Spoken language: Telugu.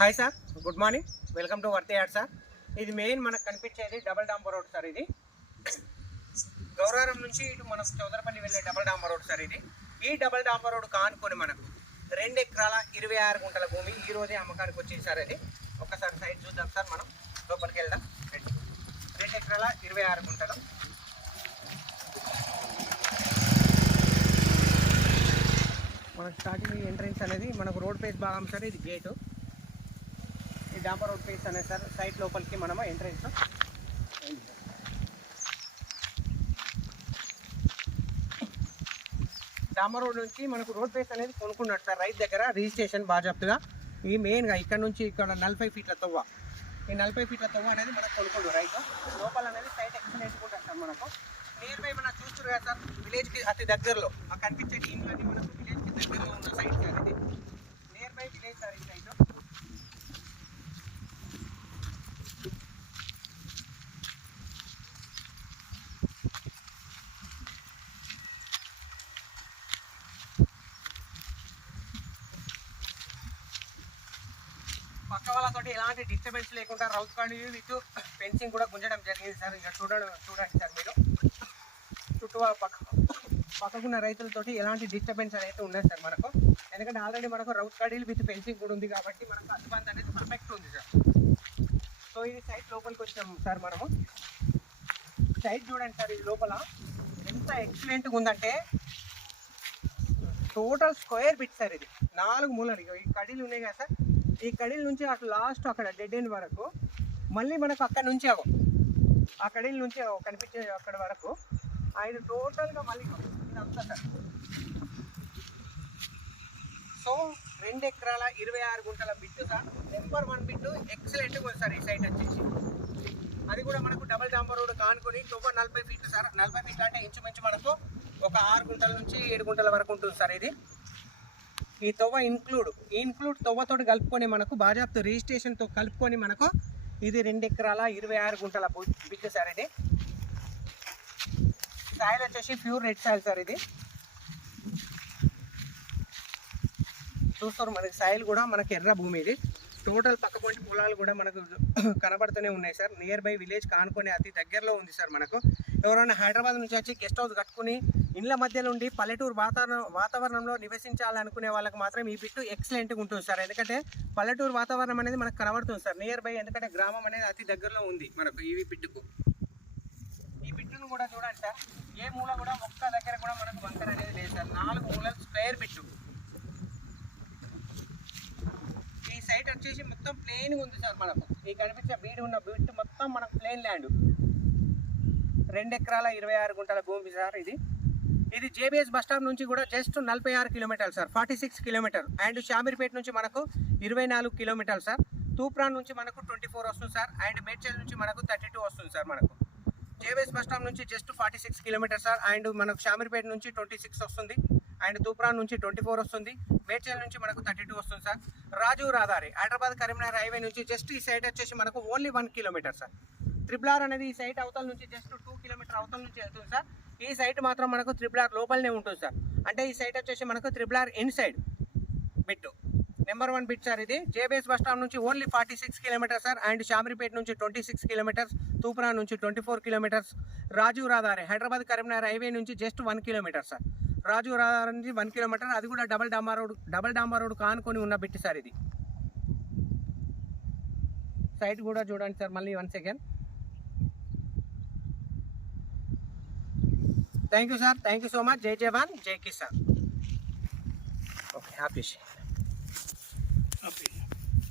Hi sir, good morning. Welcome to Worthy Yard sir. ఇది మెయిన్ మనకు కనిపించేది డబల్ డాంబర్ రోడ్ సార్. ఇది గౌరారం నుంచి ఇటు మనం చౌదరపల్లి వెళ్ళే డబల్ డాంబర్ రోడ్ సార్. ఇది ఈ డబల్ డాంబర్ రోడ్ కానుకొని మనకు 2 ఎకరాల 26 గుంటల భూమి ఈ రోజే అమ్మకానికి వచ్చింది సార్. అది ఒక్కసారి సైడ్ చూద్దాం సార్. మనం లోపలికి వెళ్దాం. 2 ఎకరాల 26 గుంటలు. మనకు స్టార్టింగ్ ఎంట్రెన్స్ అనేది మనకు రోడ్ పేజ్ భాగం సార్. ఇది గేటు, ఈ డాంబర్ రోడ్ పేజ్ అనేది సార్. సైట్ లోపలికి మనము ఎంట్రెన్స్. డాంబర్ రోడ్ నుంచి మనకు రోడ్ పేజ్ అనేది కొనుక్కున్నాడు సార్ రైతు దగ్గర రిజిస్ట్రేషన్ బాజాప్తుగా. ఈ మెయిన్గా ఇక్కడ నుంచి ఇక్కడ 40 ఫీట్ల తవ్వ, ఈ 40 ఫీట్ల తవ్వ అనేది మనకు కొనుక్కుండు రైతు. లోపల అనేది సైట్ ఎక్స్టెండ్ ఉంటుంది సార్. మనకు నియర్ బై మనం చూస్తారు కదా సార్, విలేజ్కి అతి దగ్గరలో ఆ కనిపించే టీంలు అన్నీ మనకు విలేజ్కి దగ్గరలో ఉన్న సైట్ సార్. ఇది నియర్ బై విలేజ్ సార్. ఈ సైట్ పక్క వాళ్ళతో ఎలాంటి డిస్టర్బెన్స్ లేకుండా రౌత్ కార్డు విత్ ఫెన్సింగ్ కూడా గుంజడం జరిగింది సార్. ఇక చూడండి సార్ మీరు. చుట్టూ పక్కకున్న రైతులతోటి ఎలాంటి డిస్టర్బెన్స్ అనేది ఉండదు సార్ మనకు. ఎందుకంటే ఆల్రెడీ మనకు రౌత్ కార్డు విత్ ఫెన్సింగ్ కూడా ఉంది కాబట్టి మనకు అడ్వాన్స్ అనేది పర్ఫెక్ట్ ఉంది సార్. సో ఇది సైట్ లోపలికి వచ్చాము సార్. మనము సైట్ చూడండి సార్. ఇది లోపల ఎంత ఎక్సలెంట్గా ఉందంటే టోటల్ స్క్వేర్ బిట్ సార్. ఇది 4 మూలలు. ఈ కడీలు ఉన్నాయి కదా సార్, ఈ కడీల నుంచి అటు లాస్ట్ అక్కడ డెడ్ ఎండ్ వరకు, మళ్ళీ మనకు అక్కడ నుంచి ఆ కడీల నుంచి కనిపించే అక్కడ వరకు ఆయన టోటల్గా మళ్ళీ ఇదంతా సార్. సో 2 ఎకరాల 26 గుంటల బిట్టు సార్. నెంబర్ 1 బిట్టు ఎక్సలెంట్గా ఉంది సార్. ఈ సైట్ వచ్చేసి అది కూడా మనకు డబల్ డాంబర్ రోడ్ కానుకొని 40 ఫీట్లు సార్. 40 ఫీట్లు అంటే ఇంచుమించు మనకు ఒక 6 గుంటల నుంచి 7 గుంటల వరకు ఉంటుంది సార్. ఇది ఈ తవ్వ ఇన్క్లూడ్ తవ్వతోటి కలుపుకొని మనకు బాజాప్తు రిజిస్ట్రేషన్తో కలుపుకొని మనకు ఇది 2 ఎకరాల 26 గుంటల బిట్టు సార్. ఇది సాయిల్ వచ్చేసి ప్యూర్ రెడ్ సాయిల్ సార్. ఇది చూస్తారు మనకి సాయిల్ కూడా మనకి ఎర్ర భూమి. ఇది టోటల్ పక్కపొంటి పొలాలు కూడా మనకు కనబడుతూనే ఉన్నాయి సార్. నియర్ బై విలేజ్ కానుకొని అతి దగ్గరలో ఉంది సార్. మనకు ఎవరైనా హైదరాబాద్ నుంచి వచ్చి గెస్ట్ హౌస్ కట్టుకుని ఇండ్ల మధ్యలో ఉండి పల్లెటూరు వాతావరణంలో నివసించాలనుకునే వాళ్ళకి మాత్రం ఈ బిట్టు ఎక్సలెంట్గా ఉంటుంది సార్. ఎందుకంటే పల్లెటూరు వాతావరణం అనేది మనకు కనబడుతుంది సార్ నియర్ బై. ఎందుకంటే గ్రామం అనేది అతి దగ్గరలో ఉంది మనకు ఈ బిట్టుకు. ఈ బిట్టును కూడా చూడండి సార్. ఏ మూల కూడా ఒక్క దగ్గర కూడా మనకు వంకర అనేది లేదు సార్. 4 మూలలు స్క్వేర్ బిట్టు. ఈ సైట్ వచ్చేసి మొత్తం ప్లెయిన్గా ఉంది సార్. మనకు ఈ కనిపించే బీడు ఉన్న బిట్టు మొత్తం మనకు ప్లెయిన్ ల్యాండ్. 2 ఎకరాల 26 గుంటల భూమి సార్. ఇది జేబీఎస్ బస్ స్టాప్ నుంచి కూడా జస్ట్ 46 కిలోమీటర్లు సార్. 46 కిలోమీటర్. అండ్ షామీర్పేట నుంచి మనకు 24 కిలోమీటర్లు సార్. తూప్రాన్ నుంచి మనకు 24 వస్తుంది సార్. అండ్ మేడ్చల్ నుంచి మనకు 32 వస్తుంది సార్. మనకు జేబీఎస్ బస్ స్టాప్ నుంచి జస్ట్ 46 కిలోమీటర్ సార్. అండ్ మనకు షామీర్పేట నుంచి 26 వస్తుంది. అండ్ తూప్రాన్ నుంచి 24 వస్తుంది. మేడ్చల్ నుంచి మనకు 32 వస్తుంది సార్. రాజు రహదారి హైదరాబాద్ కరీంనగర్ హైవే నుంచి జస్ట్ ఈ సైట్ వచ్చేసి మనకు ఓన్లీ 1 కిలోమీటర్ సార్. RRR అనేది ఈ సైట్ అవతల నుంచి జస్ట్ 2 కిలోమీటర్ అవతల నుంచి వెళ్తుంది సార్. ఈ సైట్ మాత్రం మనకు RRR లోపలనే ఉంటుంది సార్. అంటే ఈ సైట్ వచ్చేసి మనకు RRR inside bit. Number 1 bit sir. ఇది జేబీఎస్ బస్ స్టాప్ నుంచి only 46 kilometres sir. And Shamirpet నుంచి 26 కిలోమీటర్స్. తూప్రాన్ నుంచి 24 కిలోమీటర్స్. రాజు రహదారి హైదరాబాద్ కరీంనగర్ హైవే నుంచి just 1 kilometre sir. Rajiv Rahadari నుంచి 1 కిలోమీటర్. అది కూడా డబల్ డాంబర్ రోడ్ కానుకొని ఉన్న బిట్ సార్. ఇది సైట్ కూడా చూడండి సార్. మళ్ళీ 1 second. Thank you sir. Thank you so much. జై జవాన్ జై కిసాన్. Okay, happy.